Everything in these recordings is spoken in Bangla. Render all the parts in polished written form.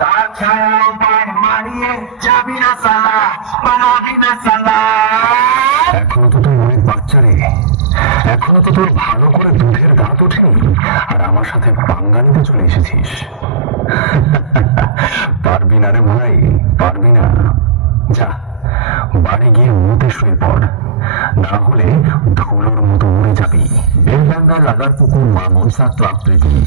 তার ছায়ায় পায় মারিয়ে যাবি না সালা, বানাবি না সালা। এখনো তো তুই অনেক বাচ্চা রে, এখনো তো তোর ভালো করে দুধের দাঁত ওঠেনি, আর আমার সাথে পাঙ্গা নিতে চলে এসেছিস। পারবি না রে ভাই, পারবি না। যা বাড়ি গিয়ে মুতে শুয়ে পড়, না হলে ধুলোর মতো উড়ে যাবি। বেলডাঙ্গা লাগার পুকুর মা মনসা ক্লাব প্রেজেন্ট।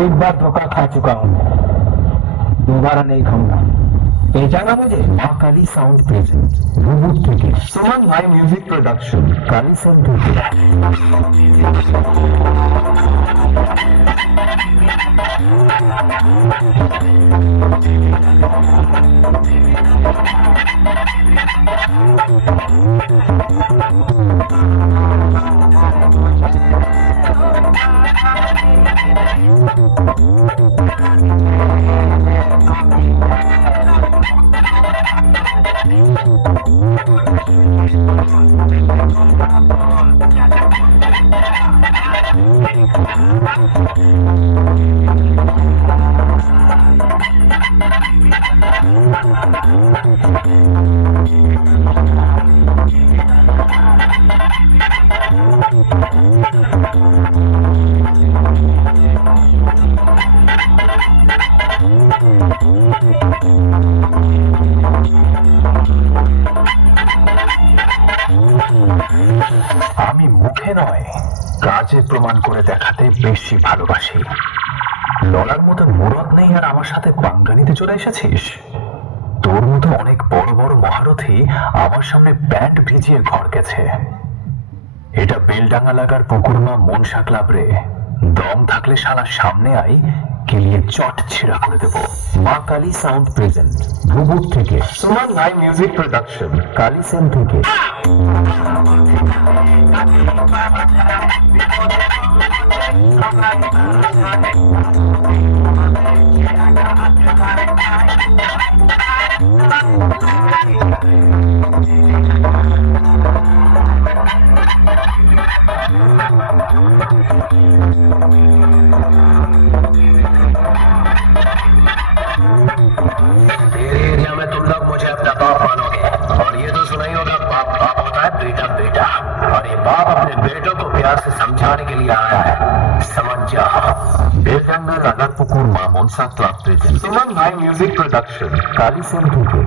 एक बार धोखा खा चुका हूँ, दोबारा नहीं खाऊंगा। पहचाना मुझे? মা কালী সাউন্ড প্রেজেন্ট ভুবুর থেকে। सुमन भाई म्यूजिक प्रोडक्शन। কালী সাউন্ড থেকে। আমি মুখে নয় কাজে প্রমাণ করে দেখাতে বেশি ভালোবাসি। লড়ার মতো মুরদ নেই আর আমার সাথে পাঙ্গা নিতে চলে এসেছিস? তোর মতো অনেক বড় বড় মহারথী আমার সামনে ব্যান্ড ভিজিয়ে ঘর গেছে। এটা বেলডাঙ্গা লাগার পুকুরমা মনসা ক্লাব রে। দম থাকলে শালা সামনে আই, কেলিয়ে চট ছিঁড়া করে দেব। মা কালী সাউন্ড প্রেজেন্ট ভুবুর থেকে। सुमन भाई म्यूजिक प्रोडक्शन। কালী সেন থেকে। तेरे एरिया में तुम लोग मुझे अपना बाप मानोगे, और ये तो सुना ही होगा बाप बाप होता है बेटा बेटा, और ये बाप अपने बेटों को प्यार से समझाने के लिए आया है, समझ जा। বেলডাঙ্গা লাগার পুকুর মা মনসা ক্লাব প্রেজেন্ট। सुमन भाई म्यूजिक प्रोडक्शन। কালী সেন থেকে।